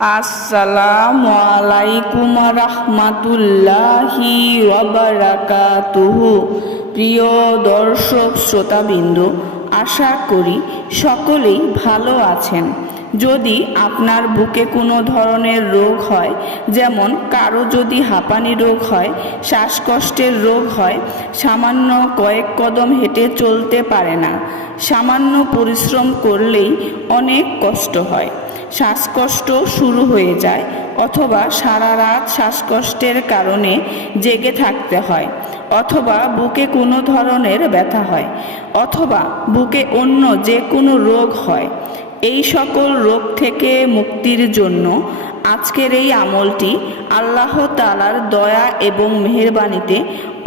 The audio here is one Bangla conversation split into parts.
আসসালামু আলাইকুম রাহমাতুল্লাহি ওয়া বারাকাতুহু। প্রিয় দর্শক শ্রোতাবৃন্দ, আশা করি সকলেই ভালো আছেন। যদি আপনার বুকে কোনো ধরনের রোগ হয়, যেমন কারো যদি হাঁপানি রোগ হয়, শ্বাসকষ্টের রোগ হয়, সামান্য কয়েক কদম হেঁটে চলতে পারে না, সামান্য পরিশ্রম করলেই অনেক কষ্ট হয়, শ্বাসকষ্ট শুরু হয়ে যায়, অথবা সারা রাত শ্বাসকষ্টের কারণে জেগে থাকতে হয়, অথবা বুকে কোনো ধরনের ব্যথা হয়, অথবা বুকে অন্য যে কোনো রোগ হয়, এই সকল রোগ থেকে মুক্তির জন্য আজকের এই আমলটি আল্লাহ তাআলার দয়া এবং মেহেরবানিতে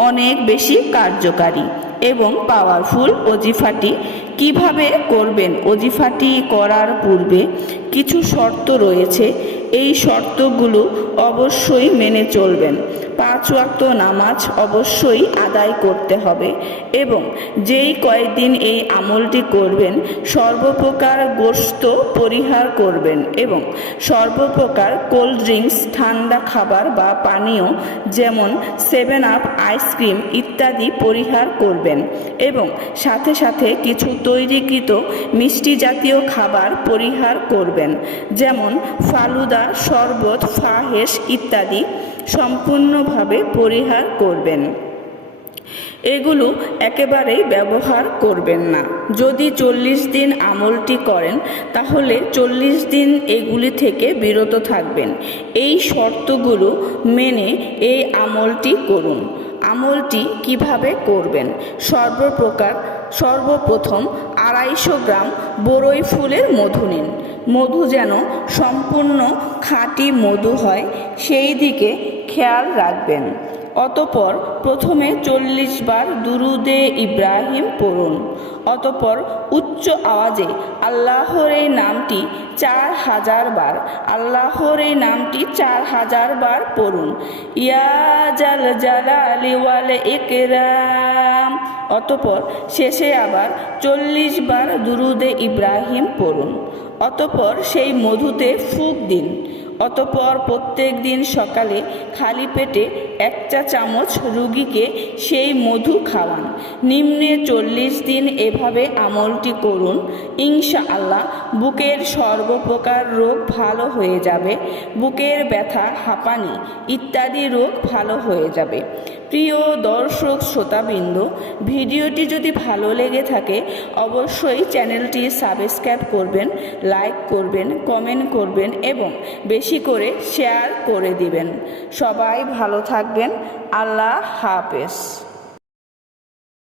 অনেক বেশি কার্যকারী এবং পাওয়ারফুল। ওজিফাটি কিভাবে করবেন? ওজিফাটি করার পূর্বে কিছু শর্ত রয়েছে, এই শর্তগুলো অবশ্যই মেনে চলবেন। 5 ওয়াক্ত নামাজ অবশ্যই আদায় করতে হবে এবং যেই কয়েকদিন এই আমলটি করবেন সর্বপ্রকার গোশত পরিহার করবেন এবং সর্বপ্রকার কোল্ড ড্রিঙ্কস, ঠান্ডা খাবার বা পানীয় যেমন 7 আপ, আইসক্রিম ইত্যাদি পরিহার করবেন এবং সাথে সাথে কিছু তৈরিকৃত মিষ্টি জাতীয় খাবার পরিহার করবেন, যেমন ফালুদা, শরবত, ফাহেস ইত্যাদি সম্পূর্ণভাবে পরিহার করবেন। এগুলো একেবারেই ব্যবহার করবেন না। যদি 40 দিন আমলটি করেন তাহলে 40 দিন এগুলি থেকে বিরত থাকবেন। এই শর্তগুলো মেনে এই আমলটি করুন। আমলটি কিভাবে করবেন? সর্বপ্রথম 250 গ্রাম বরই ফুলের মধু নিন। মধু যেন সম্পূর্ণ খাঁটি মধু হয় সেই দিকে খেয়াল রাখবেন। অতঃপর প্রথমে 40 বার দুরুদে ইব্রাহিম পড়ুন। অতঃপর উচ্চ আওয়াজে আল্লাহর এই নামটি 4000 বার, আল্লাহর এই নামটি 4000 বার পড়ুন। ইয়া জাল জালালি ওয়াল ইকরাম। অতঃপর শেষে আবার 40 বার দুরুদে ইব্রাহিম পড়ুন। অতঃপর সেই মধুতে ফুঁক দিন। অতঃপর প্রত্যেক দিন সকালে খালি পেটে 1 চা চামচ রোগীকে সেই মধু খাওয়ান। নিম্নে 40 দিন এভাবে আমলটি করুন। ইনশাআল্লাহ বুকের সর্বপ্রকার রোগ ভালো হয়ে যাবে। বুকের ব্যথা, হাঁপানি ইত্যাদি রোগ ভালো হয়ে যাবে। প্রিয় দর্শক শ্রোতাবৃন্দ, ভিডিওটি যদি ভালো লেগে থাকে অবশ্যই চ্যানেলটি সাবস্ক্রাইব করবেন, লাইক করবেন, কমেন্ট করবেন এবং বেশি করে শেয়ার করে দিবেন। সবাই ভালো থাকবেন। আল্লাহ হাফেজ।